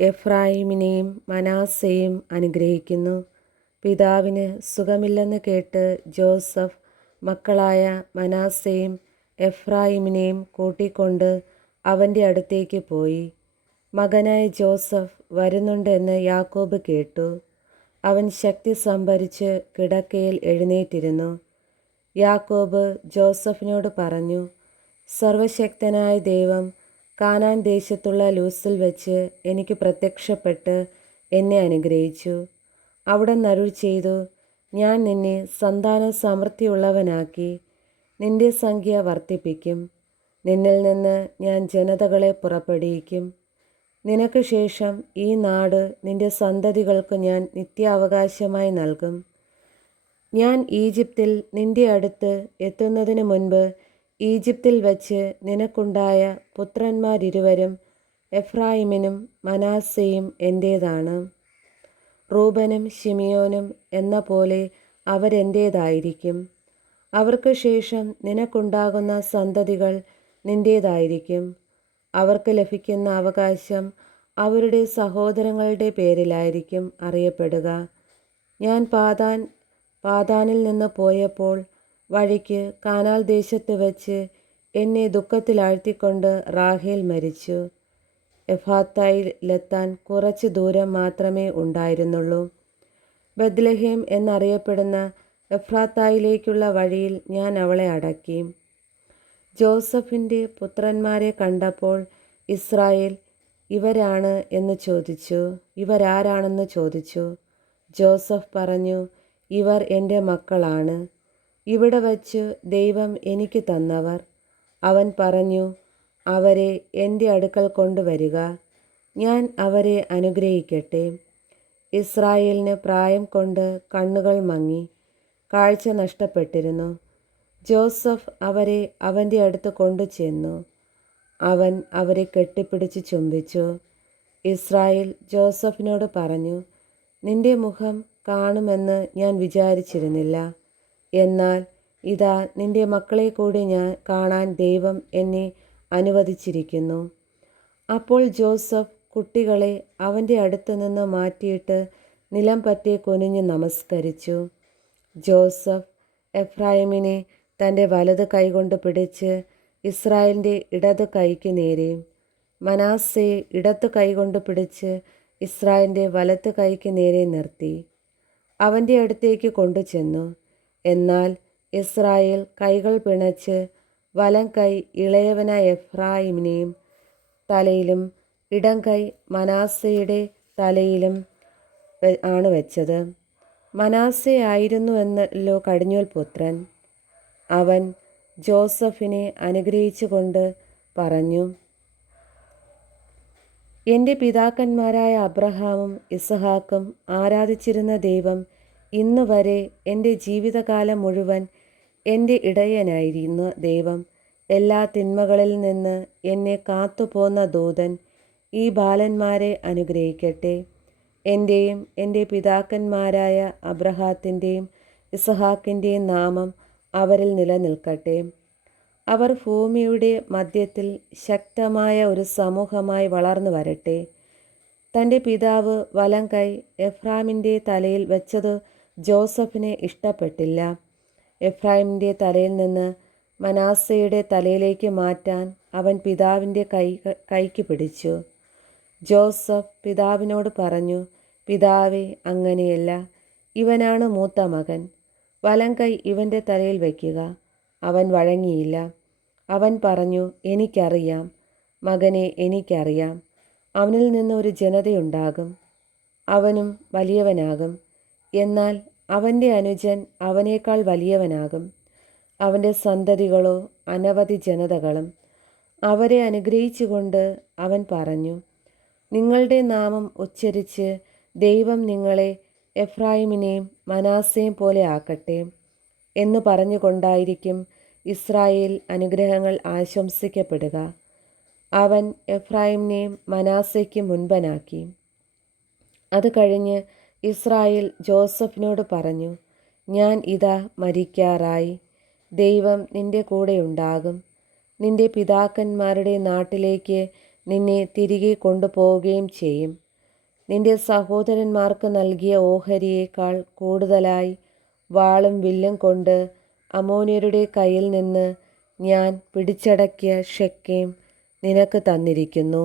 എഫ്രായിമിനെയും മനാസെയും അനുഗ്രഹിക്കുന്നു. പിതാവിന് സുഖമില്ലെന്ന് കേട്ട് ജോസഫ് മക്കളായ മനാസെയും എഫ്രായിമിനെയും കൂട്ടിക്കൊണ്ട് അവൻ്റെ അടുത്തേക്ക് പോയി. മകനായ ജോസഫ് വരുന്നുണ്ട് എന്ന് യാക്കോബ് കേട്ടു. അവൻ ശക്തി സംഭരിച്ച് കിടക്കയിൽ എഴുന്നേറ്റിരുന്നു. യാക്കോബ് ജോസഫിനോട് പറഞ്ഞു, സർവശക്തനായ ദൈവം കാനാൻ ദേശത്തുള്ള ലൂസിൽ വെച്ച് എനിക്ക് പ്രത്യക്ഷപ്പെട്ട് എന്നെ അനുഗ്രഹിച്ചു. അവിടുന്ന് അരുളി ചെയ്തു, ഞാൻ നിന്നെ സന്താന സമൃദ്ധിയുള്ളവനാക്കി നിന്റെ സംഖ്യ വർദ്ധിപ്പിക്കും. നിന്നിൽ നിന്ന് ഞാൻ ജനതകളെ പുറപ്പെടുവിക്കും. നിനക്ക് ശേഷം ഈ നാട് നിന്റെ സന്തതികൾക്ക് ഞാൻ നിത്യാവകാശമായി നൽകും. ഞാൻ ഈജിപ്തിൽ നിന്റെ അടുത്ത് എത്തുന്നതിന് മുൻപ് ഈജിപ്തിൽ വച്ച് നിനക്കുണ്ടായ പുത്രന്മാരിരുവരും എഫ്രായിമിനും മനാസെയും എൻ്റേതാണ്. റൂബനും ശിമിയോനും എന്ന പോലെ അവരെൻ്റേതായിരിക്കും. അവർക്ക് ശേഷം നിനക്കുണ്ടാകുന്ന സന്തതികൾ നിൻ്റേതായിരിക്കും. അവർക്ക് ലഭിക്കുന്ന അവകാശം അവരുടെ സഹോദരങ്ങളുടെ പേരിലായിരിക്കും അറിയപ്പെടുക. ഞാൻ പാതാനിൽ നിന്ന് പോയപ്പോൾ വഴിക്ക് കാനാൽ ദേശത്ത് വെച്ച് എന്നെ ദുഃഖത്തിലാഴ്ത്തിക്കൊണ്ട് റാഹേൽ മരിച്ചു. എഫ്രാത്തയിലെത്താൻ കുറച്ച് ദൂരം മാത്രമേ ഉണ്ടായിരുന്നുള്ളൂ. ബത്ലഹേം എന്നറിയപ്പെടുന്ന എഫ്രാത്തയിലേക്കുള്ള വഴിയിൽ ഞാൻ അവളെ അടക്കി. ജോസഫിൻ്റെ പുത്രന്മാരെ കണ്ടപ്പോൾ ഇസ്രായേൽ ഇവരാരാണെന്ന് ചോദിച്ചു. ജോസഫ് പറഞ്ഞു, ഇവർ എൻ്റെ മക്കളാണ്, ഇവിടെ വച്ച് ദൈവം എനിക്ക് തന്നവർ. അവൻ പറഞ്ഞു, അവരെ എൻ്റെ അടുക്കൽ കൊണ്ടുവരിക, ഞാൻ അവരെ അനുഗ്രഹിക്കട്ടെ. ഇസ്രായേലിന് പ്രായം കൊണ്ട് കണ്ണുകൾ മങ്ങി, കാഴ്ച നഷ്ടപ്പെട്ടിരുന്നു. ജോസഫ് അവരെ അവൻ്റെ അടുത്ത് കൊണ്ടുചെന്നു. അവൻ അവരെ കെട്ടിപ്പിടിച്ച് ചുംബിച്ചു. ഇസ്രായേൽ ജോസഫിനോട് പറഞ്ഞു, നിന്റെ മുഖം കാണുമെന്ന് ഞാൻ വിചാരിച്ചിരുന്നില്ല. എന്നാൽ ഇതാ, നിന്റെ മക്കളെ കൂടി ഞാൻ കാണാൻ ദൈവം എന്നെ അനുവദിച്ചിരിക്കുന്നു. അപ്പോൾ ജോസഫ് കുട്ടികളെ അവൻ്റെ അടുത്ത് നിന്ന് മാറ്റിയിട്ട് നിലം പറ്റി കുനിഞ്ഞ് നമസ്കരിച്ചു. ജോസഫ് എഫ്രായിമിനെ തൻ്റെ വലത് കൈകൊണ്ട് പിടിച്ച് ഇസ്രായേലിൻ്റെ ഇടതു കൈക്ക് നേരെയും മനാസയെ ഇടതു കൈകൊണ്ട് പിടിച്ച് ഇസ്രായേലിൻ്റെ വലത്ത് കൈക്ക് നേരെ നിർത്തി അവൻ്റെ അടുത്തേക്ക് കൊണ്ടുചെന്നു. എന്നാൽ ഇസ്രായേൽ കൈകൾ പിണച്ച് വലം കൈ ഇളയവനായ എഫ്രായിമിനെയും തലയിലും ഇടം കൈ മനാസയുടെ തലയിലും ആണ് വെച്ചത്. മനാസെ ആയിരുന്നു എന്നല്ലോ കടിഞ്ഞൂൽ പുത്രൻ. അവൻ ജോസഫിനെ അനുഗ്രഹിച്ചുകൊണ്ട് പറഞ്ഞു, എൻ്റെ പിതാക്കന്മാരായ അബ്രഹാമും ഇസഹാക്കും ആരാധിച്ചിരുന്ന ദൈവം ഇന്നുവരെ എൻ്റെ ജീവിതകാലം മുഴുവൻ എൻ്റെ ഇടയനായിരുന്ന ദൈവം, എല്ലാ തിന്മകളിൽ നിന്ന് എന്നെ കാത്തുപോന്ന ദൂതൻ ഈ ബാലന്മാരെ അനുഗ്രഹിക്കട്ടെ. എൻ്റെയും എൻ്റെ പിതാക്കന്മാരായ അബ്രഹാത്തിൻ്റെയും ഇസഹാക്കിൻ്റെയും നാമം അവരിൽ നിലനിൽക്കട്ടെ. അവർ ഭൂമിയുടെ മധ്യത്തിൽ ശക്തമായ ഒരു സമൂഹമായി വളർന്നു വരട്ടെ. തൻ്റെ പിതാവ് വലം കൈ എഫ്രായിമിൻ്റെ തലയിൽ വെച്ചത് ജോസഫിന് ഇഷ്ടപ്പെട്ടില്ല. എഫ്രായിമിൻ്റെ തലയിൽ നിന്ന് മനാസയുടെ തലയിലേക്ക് മാറ്റാൻ അവൻ പിതാവിൻ്റെ കൈക്ക് പിടിച്ചു. ജോസഫ് പിതാവിനോട് പറഞ്ഞു, പിതാവേ, അങ്ങനെയല്ല, ഇവനാണ് മൂത്ത മകൻ, വലം കൈ ഇവൻ്റെ തലയിൽ വയ്ക്കുക. അവൻ വഴങ്ങിയില്ല. അവൻ പറഞ്ഞു, എനിക്കറിയാം മകനെ, എനിക്കറിയാം. അവനിൽ നിന്ന് ഒരു ജനതയുണ്ടാകും, അവനും വലിയവനാകും. എന്നാൽ അവൻ്റെ അനുജൻ അവനേക്കാൾ വലിയവനാകും. അവൻ്റെ സന്തതികളോ അനവധി ജനതകളും. അവരെ അനുഗ്രഹിച്ചുകൊണ്ട് അവൻ പറഞ്ഞു, നിങ്ങളുടെ നാമം ഉച്ചരിച്ച് ദൈവം നിങ്ങളെ എഫ്രായിമിനെയും മനാസെയും പോലെ ആക്കട്ടെ എന്ന് പറഞ്ഞുകൊണ്ടായിരിക്കും ഇസ്രായേൽ അനുഗ്രഹങ്ങൾ ആശംസിക്കപ്പെടുക. അവൻ എഫ്രായിമിനെയും മനാസയ്ക്ക് മുൻപനാക്കി. അത് കഴിഞ്ഞ് ഇസ്രായേൽ ജോസഫിനോട് പറഞ്ഞു, ഞാൻ ഇതാ മരിക്കാറായി. ദൈവം നിന്റെ കൂടെയുണ്ടാകും. നിന്റെ പിതാക്കന്മാരുടെ നാട്ടിലേക്ക് നിന്നെ തിരികെ കൊണ്ടുപോവുകയും ചെയ്യും. നിന്റെ സഹോദരന്മാർക്ക് നൽകിയ ഓഹരിയേക്കാൾ കൂടുതലായി വാളും വില്ലും കൊണ്ട് അമ്മോന്യരുടെ കയ്യിൽ നിന്ന് ഞാൻ പിടിച്ചടക്കിയ ഷെക്കേം നിനക്ക് തന്നിരിക്കുന്നു.